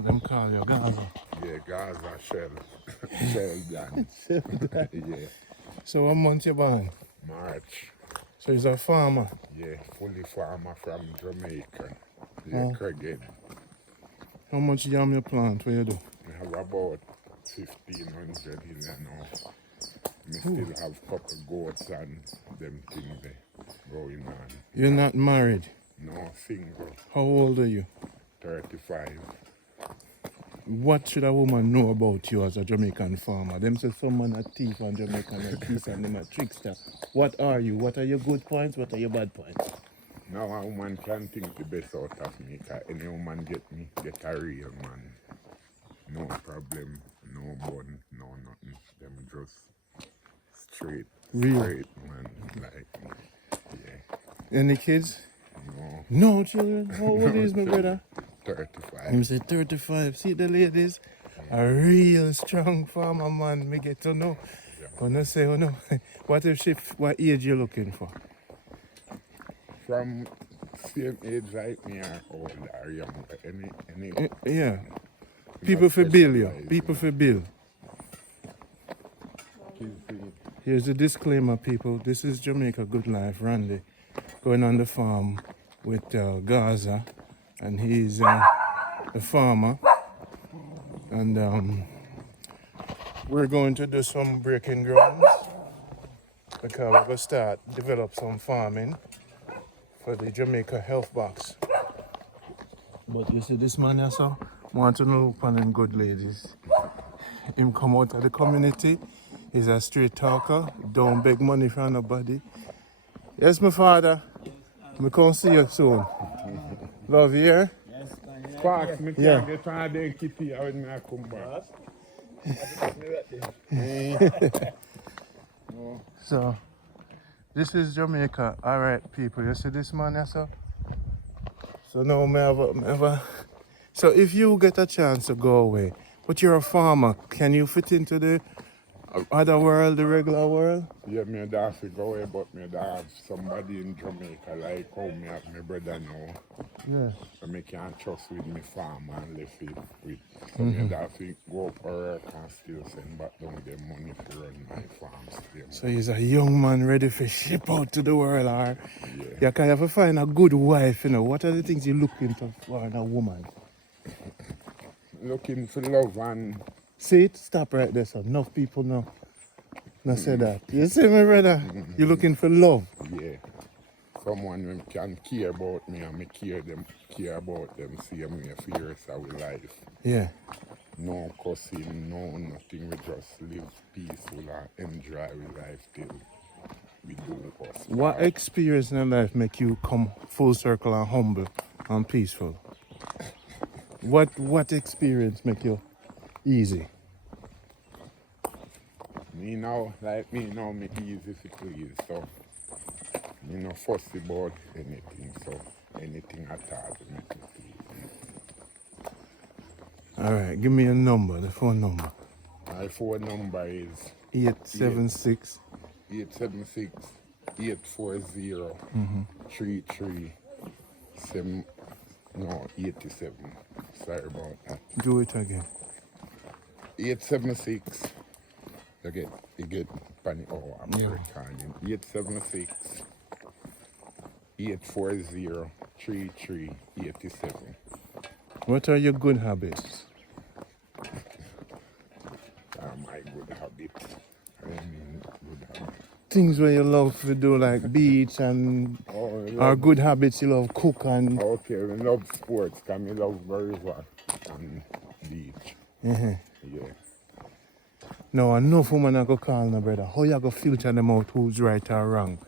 Them call you Gaza. Yeah, Gaza Sheldon. Yeah, So what month you born? March. So he's a farmer. Yeah, fully farmer from Jamaica. Yeah, Oh. Craighead. How much yam you plant? What you do? I have about 1,500 in there now. I still have couple goats and them things there going on. You're not married. No, single, How old are you? 35. What should a woman know about you as a Jamaican farmer? Them say some man a thief and Jamaican a thief and them a trickster. What are you? What are your good points? What are your bad points? Now a woman can think the best out of me, cause any woman get me, get a real man. No problem, no bun, no nothing. Them just straight man like me. Yeah. Any kids? No. No children. How old is my brother? 35. Him say 35. See the ladies? A real strong farmer man, me get to know. When I say, oh no, what age you looking for? From same age like me or old or young, any Yeah. People for bill you. People for bill. Here's the disclaimer, people. This is Jamaica Good Life. Randy going on the farm with Gaza, and he's a farmer. And we're going to do some breaking grounds because we're going to start develop some farming for the Jamaica Health Box. But you see this man here, so want to know upon them good ladies. Him come out of the community. He's a straight talker. Don't beg money from nobody. Yes, my father. Me come see you soon. Love you here. Sparks, me Yeah. can't get on the kitty when I come back. So, this is Jamaica. All right, people. You see this man here, so? So now me have a. So if you get a chance to go away, but you're a farmer, can you fit into the other world, the regular world? Yeah, me have to go away, but me have somebody in Jamaica like how me have my brother now. Yeah. So me can't trust with me farm and left it with. So me have to go for work and still send back down the money to run my farm still. So he's a young man ready for ship out to the world, or Yeah. you can have to find a good wife, you know. What are the things you're looking for in a woman? Looking for love and See it? Stop right there, so enough people know. Not say that. You see me, brother? You're looking for love. yeah. Someone who can care about me and me care about them, same way for the rest of our life. Yeah. No cussing, no nothing. We just live peaceful and enjoy our life till we do us. What experience in life make you come full circle and humble and peaceful? What experience make you easy? Me now me easy to please, so me no fussy about anything, so anything at all to make me please. All right, give me a number, the phone number. My phone number is 876. 876 840 337 87. Sorry about that. Do it again. 876. You get panic. Oh, I'm Yeah. recording. 876 840 3387. What are your good habits? My good habit. I mean, good habit. Things where you love to do like beach and or good habits you love cook and Okay, we love sports. Can we love river and beach? Yeah. no enough woman I go call no brother. How you go filter them out who's right or wrong?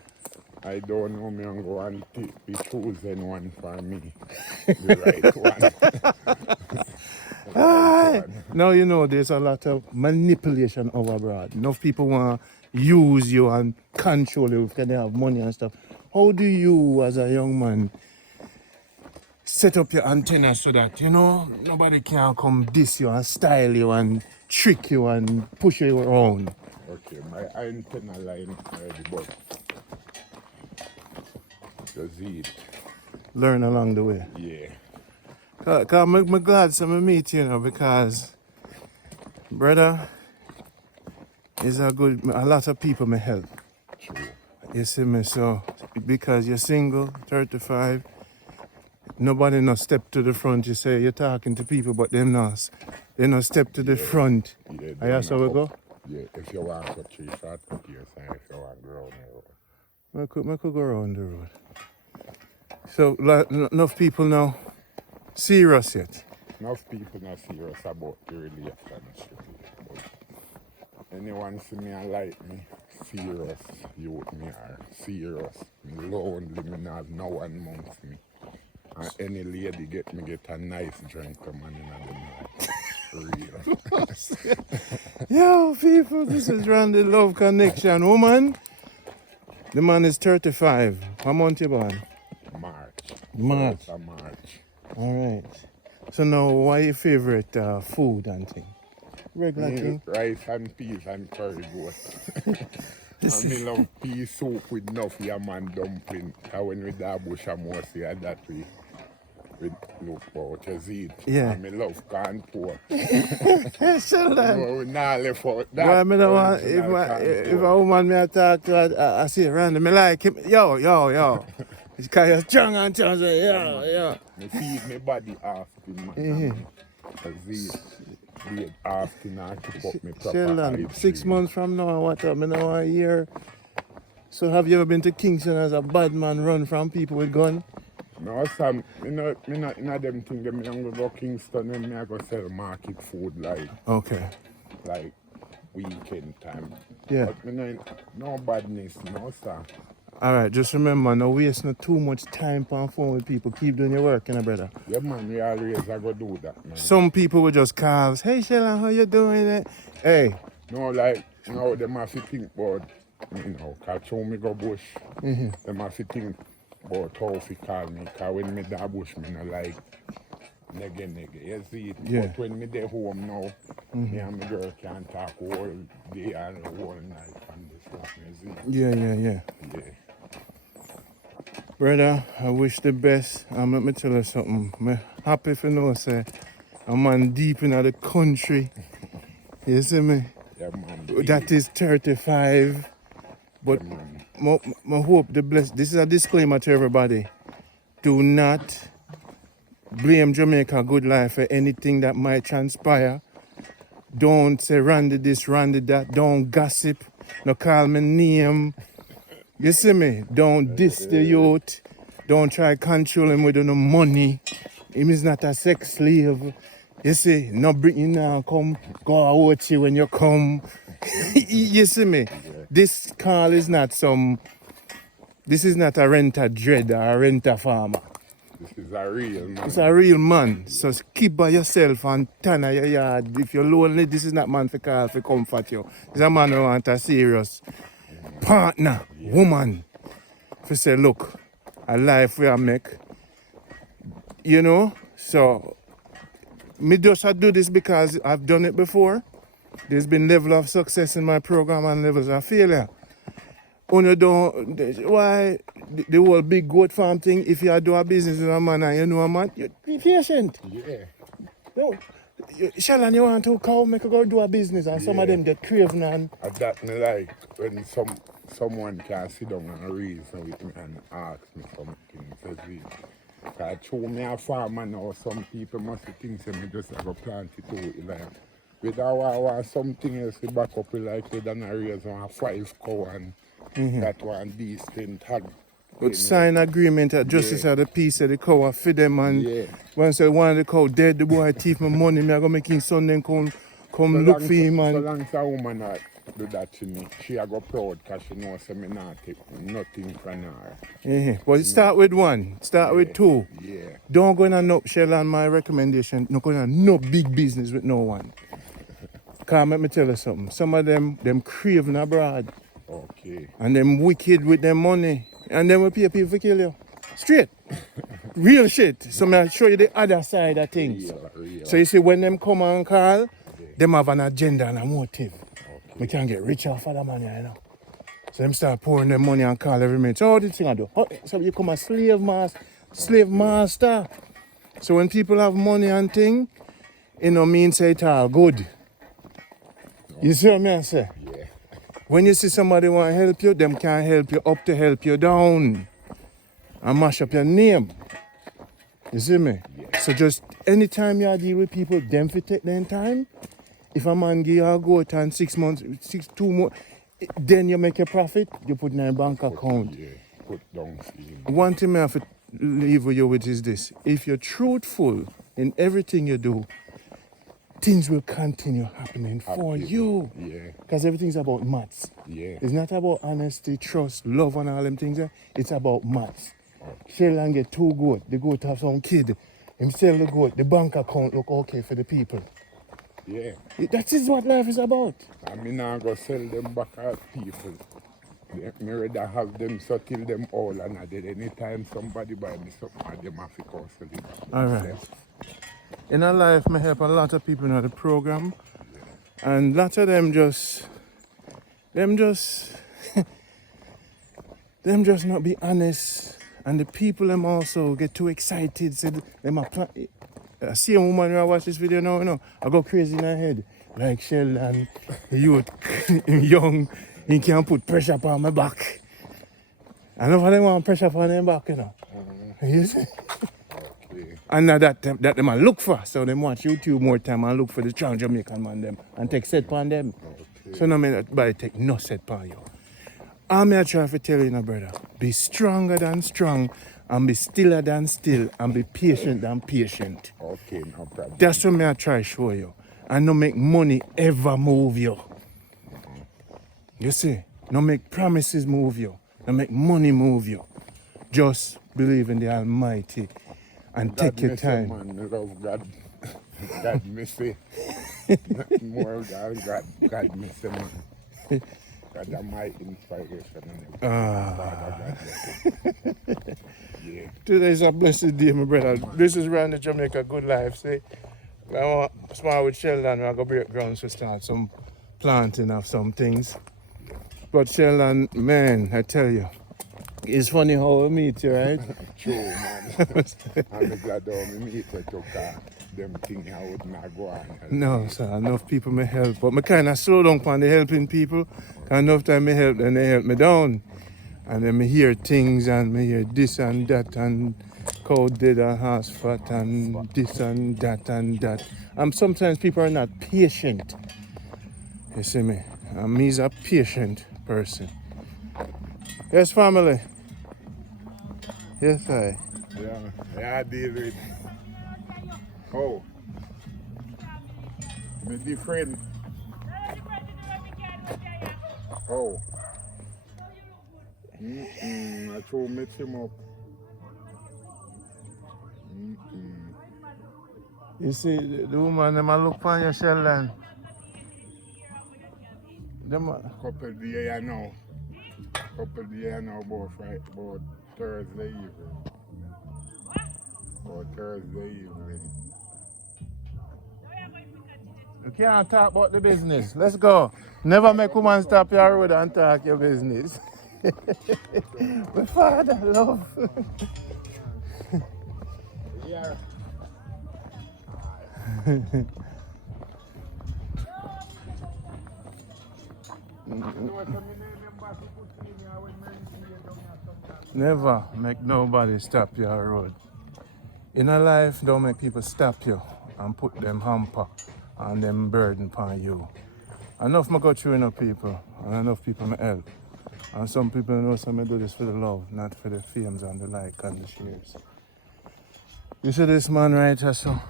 I don't know me and go and pick the chosen one for me. The right one. Now you know there's a lot of manipulation over abroad. Enough people want to use you and control you if they have money and stuff. How do you as a young man set up your antenna so that, you know, nobody can come diss you and style you and trick you and push you around? Okay, my antenna line ready, but just eat. Learn along the way. Yeah. Cause I'm glad to meet you, because brother is a lot of people may help. True. You see me, so because you're single, 35, nobody no step to the front. You say you're talking to people, but they no step to the front. Yeah, And that's how we go. Yeah, if you want to cut tree short, cut your side. If you want to grow on the road. I could go around the road. So like, enough people now serious yet. Enough people not serious about the relationship. But anyone see me and like me, serious youth me are serious. Me lonely, me not have no one amongst me. And any lady get a nice drink come on in the night. Real. Yo, people, this is Randy Love Connection. Woman, the man is 35. How month you born? March. March. All right. So now, what your favorite food and thing? Regular thing? Rice and peas and curry goat. And me love pea soup with enough yam and dumpling. And when we da bush and more see that we look for to eat. Yeah. And me love corn pork. Sheldon. No, we not left out that. Boy, me don't want, if a woman me talk to, I see it random, me like him, yo. Because you're strong and strong, say, yo. Me feed my body often, man. Eat often and keep up my proper Sheldon, hygiene. 6 months from now, what up? Me now a year. So have you ever been to Kingston as a bad man run from people with gun? No, Sam, me not them things. Me don't go Kingston and me I go sell market food like weekend time. Yeah. But me no badness, no sir. All right, just remember, no waste not too much time on phone with people. Keep doing your work, brother. Yeah, man, we always I go do that, man. Some people will just call, hey, Sheldon, how you doing? Hey. No, like, them have to think about, cause show me go bush. Them have to think about how to call me. Cause when me da bush, me no like nigga. You see it? Yeah. But when me dey home now, me and my girl can talk all day and all night on this stuff, you see? Yeah. Yeah. Brother, I wish the best. And let me tell you something. I'm happy for know, say, a man deep in the country. You see me? Yeah, man. That is 35. But I hope the bless. This is a disclaimer to everybody. Do not blame Jamaica Good Life for anything that might transpire. Don't say Randy this, Randy that. Don't gossip. No call me name. You see me? Don't diss the youth. Don't try control him with no money. Him is not a sex slave. You see? No bring you now, come, go out you when you come. You see me? Yeah. This call is not this is not a renter dread or a renter farmer. This is a real man. It's a real man. So keep by yourself and turn at your yard. If you're lonely, this is not man for call for comfort you. It's a man who want a serious partner, woman, to say, look, a life we are make, so me just do this because I've done it before. There's been level of success in my program and levels of failure. Why the whole big goat farm thing, if you do a business with a man and you know a man, you be patient. Yeah. No. Sheldon, you want to come make a go do a business and some of them get craving and that me like when someone can sit down and reason with me and ask me something. Because show me a farmer now, some people must think that me just have a plant it out. Like, with our something else to back up like we done a raise on a 5 cow and that one decent had. But sign agreement at justice at the piece of the cow feed them and once one of the cow dead, the boy thief my money, me I go make his son then come so look for him and so long as a woman do that to me, she a go proud because she knows me not take nothing from her. But start with one, start with two. Yeah. Don't go in no Sheldon, my recommendation, not going on no big business with no one. Cause let me tell you something. Some of them craving abroad. Okay. And them wicked with their money. And then we pay people to kill you. Straight. Real shit. So I'll show you the other side of things. Real. So you see when them come and call, them have an agenda and a motive. We can get rich off of that money, So them start pouring their money and call every minute. So how this thing I do? So you become a slave master. So when people have money and thing, it no mean say it all good. You see what I say? Yeah. When you see somebody want to help you, them can't help you up to help you down and mash up your name. You see me? Yeah. So just anytime you deal with people, them fi take their time. If a man give you a goat and 6 months, 2 months, then you make a profit, you put in a bank account. Yeah. Put down scheme. One thing I have to leave with you with is this. If you're truthful in everything you do, things will continue happening for you. Yeah. Because everything's about maths. Yeah. It's not about honesty, trust, love and all them things. It's about maths. Sheldon get 2 goats. The goat have some kid. Him sell the goat. The bank account look okay for the people. Yeah. That is what life is about. I mean, now go sell them back at people. Me rather have them so till them all and I did anytime somebody buy me something, I them have to cost it back. All right. In our life, I help a lot of people in the program. And a lot of them just not be honest. And the people them also get too excited. Say them are I see a woman who I watch this video now, you know, I go crazy in her head. Like Sheldon, the youth, young, he can't put pressure upon my back. I know for them want pressure upon their back, you know. You see? Okay. And now that them I look for. So them watch YouTube more time and look for the strong Jamaican man them and take set upon them. Okay. So no man by take no set upon you. I'm here trying to tell you, no, brother, be stronger than strong and be stiller than still and be patient than patient. Okay, no problem. That's what I try to show you. And no make money ever move you. You see? No make promises move you. No make money move you. Just believe in the Almighty and God take your miss time. Man. I love God. God miss it. Nothing more than God miss it, man. God are my inspiration and everything. Yeah. Today's a blessed day, my brother. This is Round the Jamaica Good Life. See, I want to smile with Sheldon. We're going to break ground to start some planting of some things. But Sheldon, man, I tell you, it's funny how we meet you, right? True, man. I'm glad that we meet you to them things I would not go on. No, sir, enough people may help. But I kind of slow down on the helping people. Because enough time I help, then they help me down. And then I hear things and I hear this and that and cow dead and horse fat and this and that and that. And sometimes people are not patient. You see me? And me's a patient person. Yes, family. Yes, I. Yeah, I deal with. Oh. My different. Oh. I told mix him up. You see, the woman, them a look for you, Sheldon. Them a... Couple days now. About Thursday evening. You can't talk about the business. Let's go. Never make woman stop your road and talk your business. My father, love. Yeah. Never make nobody stop your road. In a life, don't make people stop you and put them hamper and them burden upon you. Enough me go through enough people and enough people me help. And some people know some do this for the love, not for the fames and the like and the shares. You see this man right here, so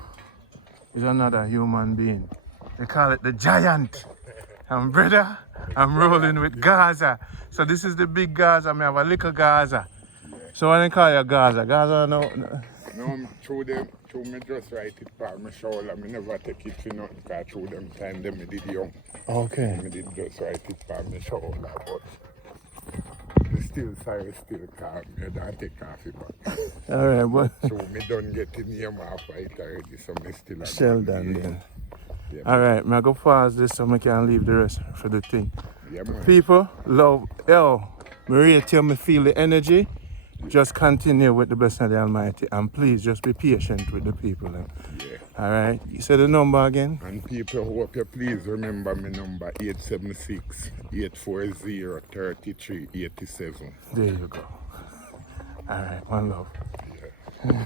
he's another human being. They call it the giant. And brother, I'm rolling with Gaza. So this is the big Gaza, I have a little Gaza. So when they call you Gaza, Gaza no. No, through me just write it by my shoulder. I never take it for nothing because through them time them I did young. Okay. I did just write it by my shoulder, but me still sorry, still calm. I don't take coffee back. Alright, but So me don't get the name off it already, so me still Sheldon then. Yeah, Alright, I go pause this so I can leave the rest for the thing. yeah, man. People, love, yo, Maria tell me feel the energy. just continue with the blessing of the Almighty, and please just be patient with the people. Yeah. All right. You said the number again? And people, hope you please remember my number 876-840-3387. There you go. All right. One love. Yeah.